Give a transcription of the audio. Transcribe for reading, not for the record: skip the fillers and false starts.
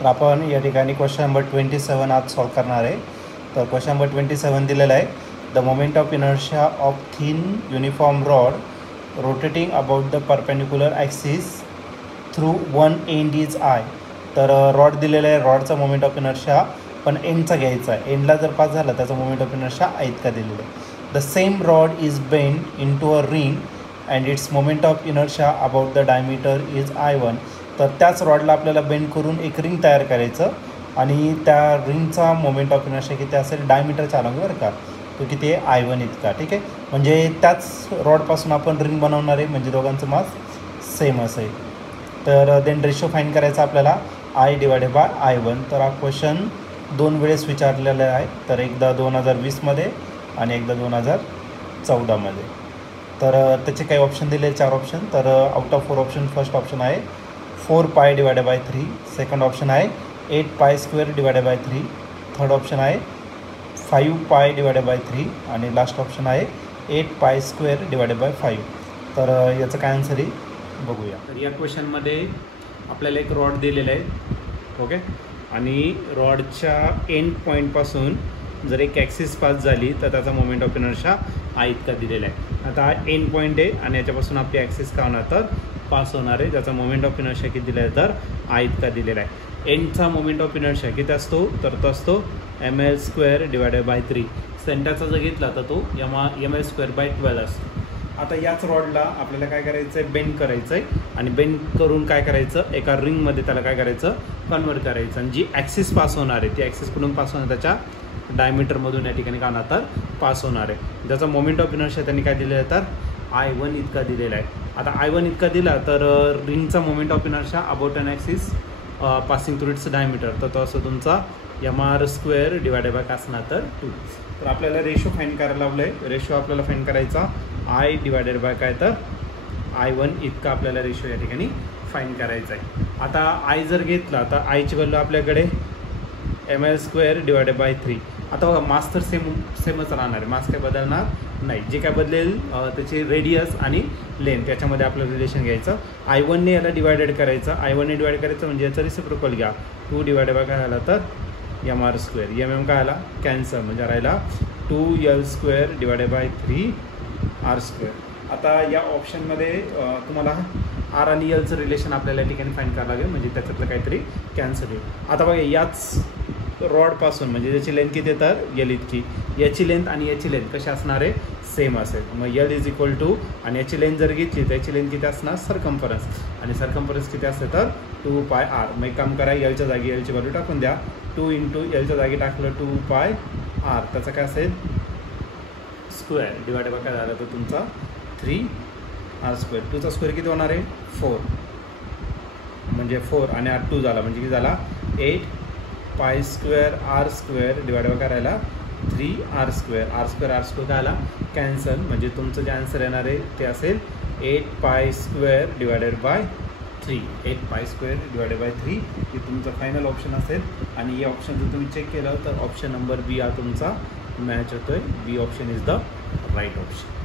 तर आपण या ठिकाणी क्वेश्चन नंबर 27 आज सॉल्व करणार आहे. तर क्वेश्चन नंबर 27 दिलेला आहे. The moment of inertia of thin uniform rod rotating about the perpendicular axis through one end is I. तर रॉड दिलेला आहे, रॉडचा मोमेंट ऑफ इनर्शिया पण एंडचा घ्यायचा आहे. एंडला जर पास झाला त्याचा मोमेंट ऑफ इनर्शिया आय इतका दिलेला आहे. The same rod is bend into a ring and its moment of inertia about the diameter is I1. तर त्याच रॉडला आपल्याला बेंड करून एक रिंग तयार करायचं आणि त्या रिंगचा मोमेंट ऑफ इनर्शिया किती असेल डायमीटरच्या अलंग बरं का, तो किती आहे I1 इतका. ठीक आहे, म्हणजे त्याच रॉडपासून आपण रिंग बनवणार आहे, म्हणजे दोघांचं मास सेम असेल. तर देन रेशो फाईंड करायचा आपल्याला I डिवायडेड बाय I1. तर हा क्वेश्चन 2 वेळेस विचारलेला आहे. तर एकदा 2020मध्ये आणि एकदा 2014मध्ये. तर त्याचे काही ऑप्शन दिले 4 ऑप्शन. तर out of 4 option first option आहे 4 पाय डिवायडेड बाय 3. सेकंड ऑप्शन आहे 8 pi square divided by 3. Third option आहे 5 पाय डिवायडेड बाय 3 आणि लास्ट ऑप्शन आहे 8 पाय स्क्वेअर डिवायडेड बाय 5. तर याचं काय आन्सर आहे बघूया. तर या क्वेश्चनमध्ये आपल्याला एक रॉड दिलेला आहे, ओके, आणि रॉडच्या एंड पॉईंटपासून जर एक ॲक्सिस पास झाली तर त्याचा मोमेंट ऑफ इनर्शिया आय इतका दिलेला आहे. आता हा एंड पॉईंट आहे आणि याच्यापासून आपली ॲक्सिस का होणार तर पास होणार आहे, ज्याचा मोमेंट ऑफ इनर्शिया किती दिला आहे तर आय इतका दिलेला आहे. एंडचा मोमेंट ऑफ इनर्शिया किती असतो तर तो असतो ml² डिवायडेड बाय 3. सेंटरचा जर घेतला तर तो ml² बाय 12 असतो. आता याच रॉडला आपल्याला काय करायचं आहे, बेंड करायचं आहे आणि बेंड करून काय करायचं, एका रिंगमध्ये त्याला काय करायचं कन्वर्ट करायचं आणि जी ॲक्सिस पास होणार आहे ती ॲक्सिस कुठून पास होणार त्याच्या डायमीटरमधून या ठिकाणी का होणार तर पास होणार आहे. ज्याचा मोमेंट ऑफ इनर्शिया त्यांनी काय दिलेला आहे तर I1 इतका दिलेला आहे. आता I1 इतका दिला तर रिंगचा moment of inertia about an axis passing through its diameter, तर तो असं तुमचा mr² डिवायडेड बाय काय असणार तर 2. तर आपल्याला रेशो फाईंड करायला लावलं आहे. रेशो आपल्याला फाईंड करायचा I डिवायडेड बाय काय तर I1 इतका आपल्याला रेशो या ठिकाणी फाईंड करायचा आहे. आता I जर घेतला तर आयची व्हॅल्यू आपल्याकडे ml² डिवायडेड बाय 3. आता बघा मास तर सेमच राहणार आहे, मास काय बदलणार नाही. जे काय बदलेल त्याचे रेडियस आणि लेंथ याच्यामध्ये आपलं रिलेशन घ्यायचं. I1ने याला डिवायडेड करायचं, I1ने डिवाइड करायचं म्हणजे याचा रिसिप्रोकल घ्या. 2 डिवायडेड बाय काय आला तर mr². काय आला कॅन्सल म्हणजे राहिला 2l² डिवायडेड बाय 3r². आता या ऑप्शनमध्ये तुम्हाला आर आणि एलचं रिलेशन आपल्याला या ठिकाणी फाईंड करावं लागेल, म्हणजे त्याच्यातलं काहीतरी कॅन्सल होईल. आता बघा याच रॉडपासून म्हणजे ज्याची लेंथ किती तर एल इतकी, याची लेंथ आणि याची लेंथ कशी असणार आहे सेम असेल. मग एल इज इक्वल टू आणि याची लेंथ जर घेतली तर याची लेंथ किती असणार सर्कम्फरन्स, आणि सर्कम्फरन्स किती असते तर 2πr. मग एक काम करा, एलच्या जागी एलची व्हॅल्यू टाकून द्या. 2 × एलच्या जागी टाकलं 2πr, त्याचा काय असेल स्क्वेअर डिवायडेड बाय काय झालं तर तुमचा 3r². 2चा स्क्वेअर किती होणार आहे 4, म्हणजे 4 आणि 8 2 झाला म्हणजे किती झाला 8π² r² डिवायडेड बाय काय राहिला 3r². r² काय आला कॅन्सल, म्हणजे तुमचं जे आन्सर येणार आहे ते असेल 8π² डिवायडेड बाय 3. 8π² डिवायडेड बाय 3 हे तुमचं फायनल ऑप्शन असेल. आणि हे ऑप्शन जर तुम्ही चेक केलं तर ऑप्शन नंबर बी हा तुमचा मॅच होतोय. B option is the right option.